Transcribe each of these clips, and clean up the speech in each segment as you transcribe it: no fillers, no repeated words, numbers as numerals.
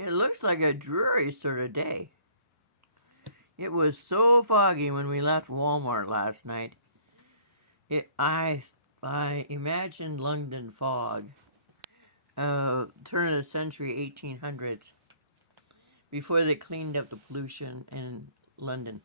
It looks like a dreary sort of day. It was so foggy when we left Walmart last night. I imagined London fog, turn of the century 1800s, before they cleaned up the pollution in London.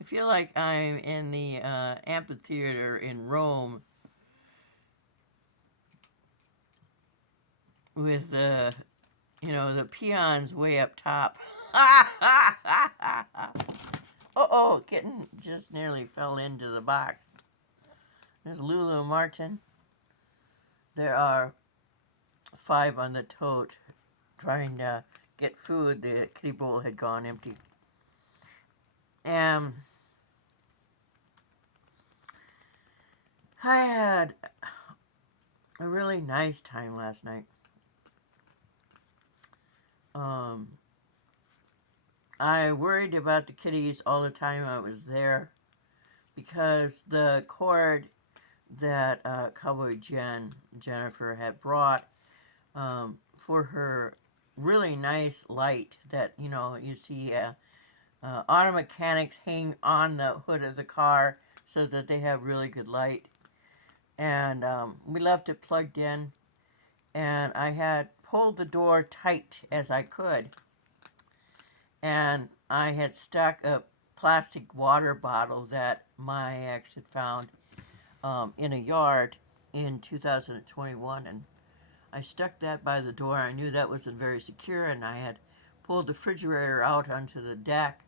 I feel like I'm in the amphitheater in Rome with the peons way up top. Oh, kitten just nearly fell into the box. There's Lulu Martin. There are 5 on the tote trying to get food. The kitty bowl had gone empty. And I had a really nice time last night. I worried about the kitties all the time I was there because the cord that CowboyJen, Jennifer, had brought for her really nice light that, you see auto mechanics hang on the hood of the car so that they have really good light. And we left it plugged in, and I had pulled the door tight as I could. And I had stuck a plastic water bottle that my ex had found in a yard in 2021, and I stuck that by the door. I knew that wasn't very secure, and I had pulled the refrigerator out onto the deck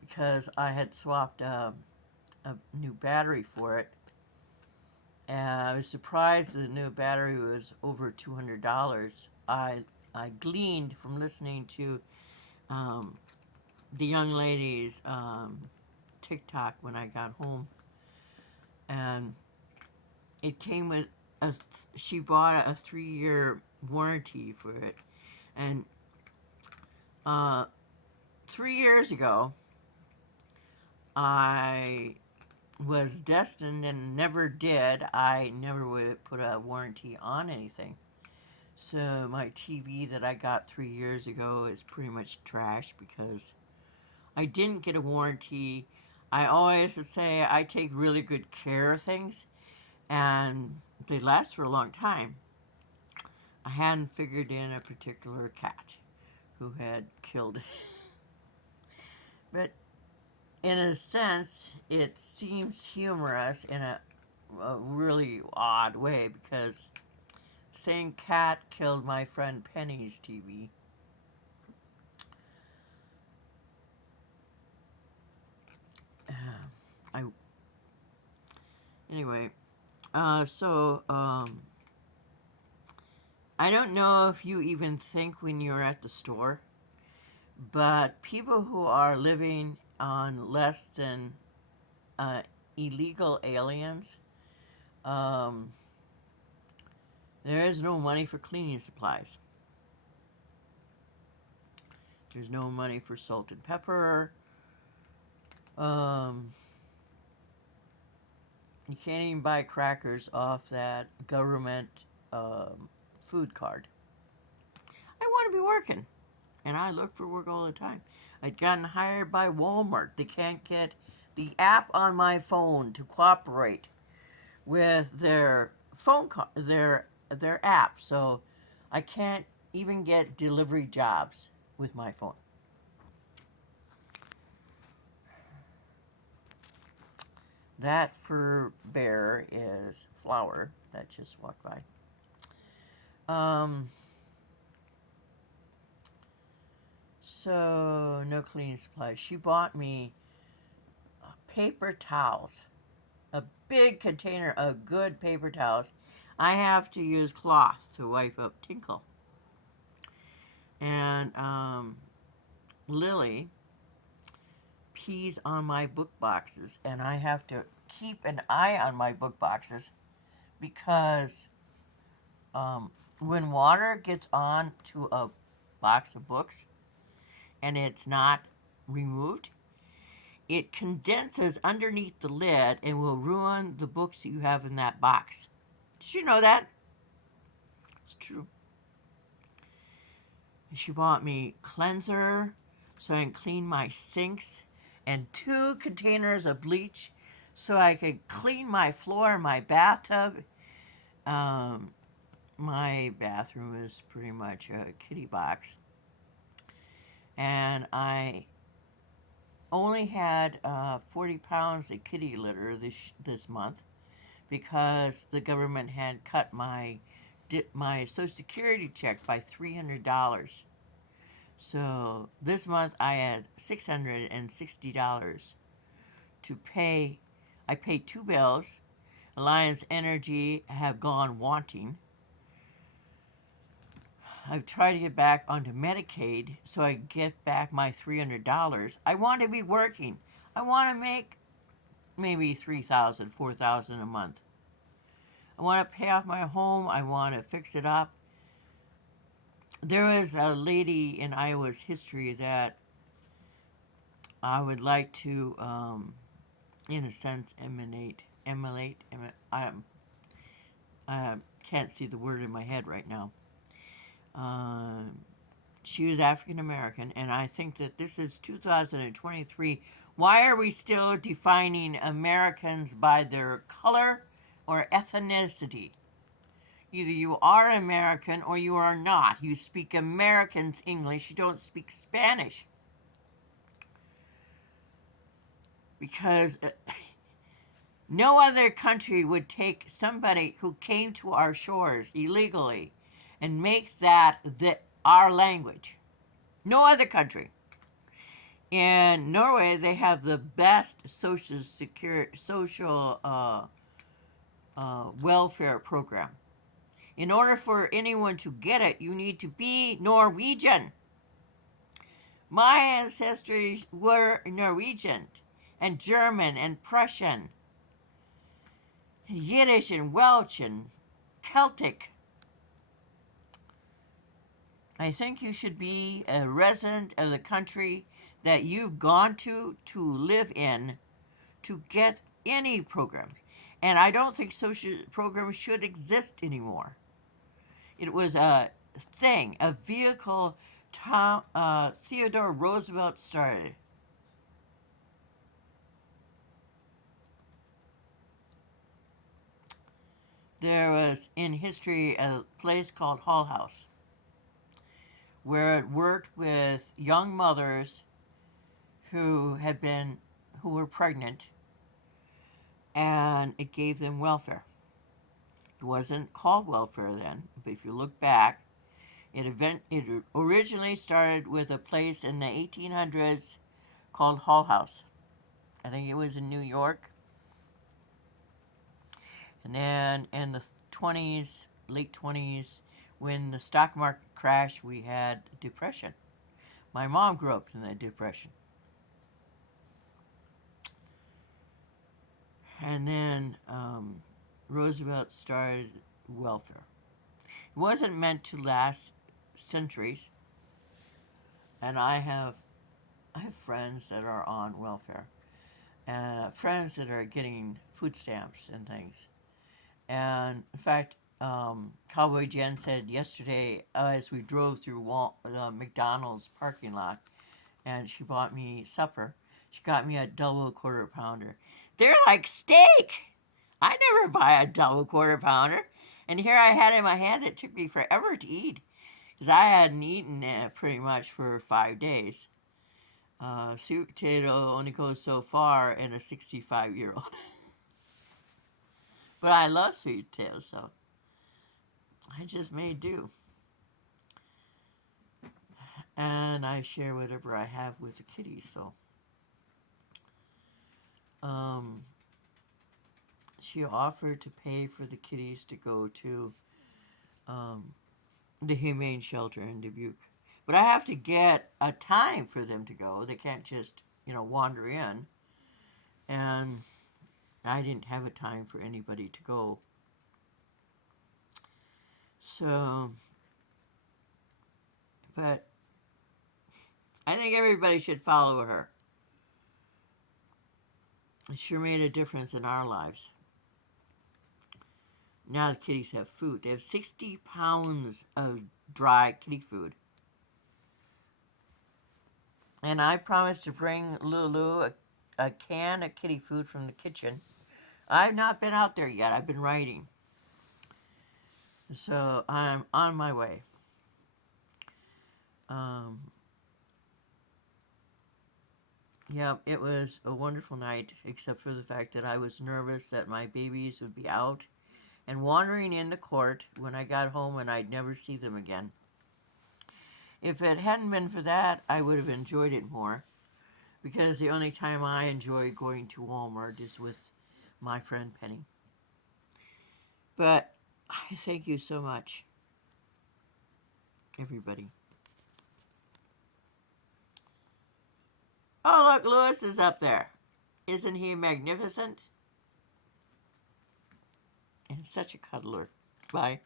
because I had swapped a new battery for it. And I was surprised that the new battery was over $200. I gleaned from listening to the young lady's TikTok when I got home, and it came with she bought a 3-year warranty for it, and 3 years ago I was destined and never did. I never would put a warranty on anything. So my TV that I got 3 years ago is pretty much trash because I didn't get a warranty. I always say I take really good care of things, and they last for a long time. I hadn't figured in a particular cat who had killed it. But in a sense, it seems humorous in a really odd way because the same cat killed my friend Penny's TV. I Anyway, I don't know if you even think when you're at the store, but people who are living on less than illegal aliens, um, there is no money for cleaning supplies. There's no money for salt and pepper. You can't even buy crackers off that government food card. I want to be working, and I look for work all the time. I'd gotten hired by Walmart. They can't get the app on my phone to cooperate with their their app, so I can't even get delivery jobs with my phone. That fur bear is Flower that just walked by. Um, so no cleaning supplies. She bought me paper towels, a big container of good paper towels. I have to use cloth to wipe up Tinkle. And Lily pees on my book boxes, and I have to keep an eye on my book boxes because when water gets on to a box of books and it's not removed, it condenses underneath the lid and will ruin the books that you have in that box. Did you know that? It's true. She bought me cleanser so I can clean my sinks and 2 containers of bleach so I could clean my floor in my bathtub. Um, my bathroom is pretty much a kitty box. And I only had 40 pounds of kitty litter this month because the government had cut my Social Security check by $300. So this month I had $660 to pay. I paid 2 bills. Alliance Energy have gone wanting. I've tried to get back onto Medicaid so I get back my $300. I want to be working. I want to make maybe $3,000, $4,000 a month. I want to pay off my home. I want to fix it up. There was a lady in Iowa's history that I would like to, in a sense, emulate. I can't see the word in my head right now. She was African American, and I think that this is 2023. Why are we still defining Americans by their color or ethnicity? Either you are American or you are not. You speak American's English, you don't speak Spanish. Because no other country would take somebody who came to our shores illegally and make that our language. No other country. In Norway, they have the best social welfare program. In order for anyone to get it, you need to be Norwegian. My ancestors were Norwegian and German and Prussian, Yiddish and Welsh and Celtic. I think you should be a resident of the country that you've gone to live in to get any programs. And I don't think social programs should exist anymore. It was a thing, a vehicle Theodore Roosevelt started. There was in history a place called Hull House where it worked with young mothers who were pregnant, and it gave them welfare. It wasn't called welfare then, but if you look back, it originally started with a place in the 1800s called Hull House. I think it was in New York. And then in the 20s, late 20s, when the stock market crashed, we had depression. My mom grew up in the depression. And then Roosevelt started welfare. It wasn't meant to last centuries. And I have friends that are on welfare, friends that are getting food stamps and things. And in fact, CowboyJen said yesterday as we drove through McDonald's parking lot, and she bought me supper. She got me a double quarter pounder. They're like steak. I never buy a double quarter pounder. And here I had it in my hand. It took me forever to eat because I hadn't eaten it pretty much for 5 days. Sweet potato only goes so far in a 65-year-old. But I love sweet potatoes, so I just made do. And I share whatever I have with the kitties, so. She offered to pay for the kitties to go to the Humane Shelter in Dubuque. But I have to get a time for them to go. They can't just, wander in. And I didn't have a time for anybody to go. So, but I think everybody should follow her. It sure made a difference in our lives. Now the kitties have food. They have 60 pounds of dry kitty food. And I promised to bring Lulu a can of kitty food from the kitchen. I've not been out there yet. I've been writing. So I'm on my way. Yeah, it was a wonderful night, except for the fact that I was nervous that my babies would be out and wandering in the court when I got home and I'd never see them again. If it hadn't been for that, I would have enjoyed it more, because the only time I enjoy going to Walmart is with my friend Penny. But I thank you so much, everybody. Oh, look, Lewis is up there. Isn't he magnificent? And such a cuddler. Bye.